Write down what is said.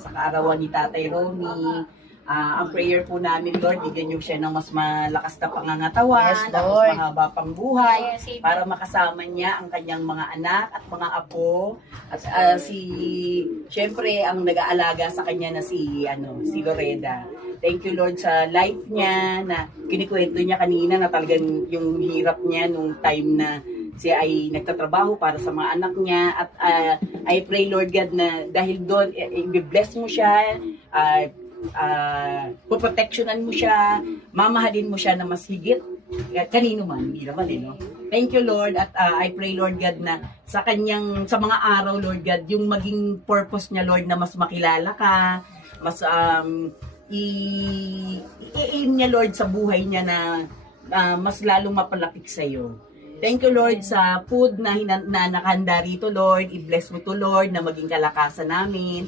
sa kaarawan ni Tatay Ronnie. Ang prayer po namin, Lord, bigyan niyo siya ng mas malakas na pangangatawan, Yes, at mas Lord. mahaba pang buhay, Yes, amen. para makasama niya ang kanyang mga anak at mga apo. At syempre, ang nag-aalaga sa kanya na si Loreda. Thank you, Lord, sa life niya, na kinikwento niya kanina na talagang yung hirap niya nung time na siya ay nagtatrabaho para sa mga anak niya. At I pray, Lord God, na dahil doon, i-bless mo siya, poprotectionan mo siya, mamahalin mo siya na mas higit kanino man, hindi naman no? Thank you, Lord, at I pray, Lord God, na sa mga araw, Lord God, yung maging purpose niya, Lord, na mas makilala ka, mas i-aim niya, Lord, sa buhay niya na mas lalong mapalapit sa iyo. Thank you, Lord, sa food na nakahanda rito, Lord. I-bless mo to, Lord, na maging kalakasan namin.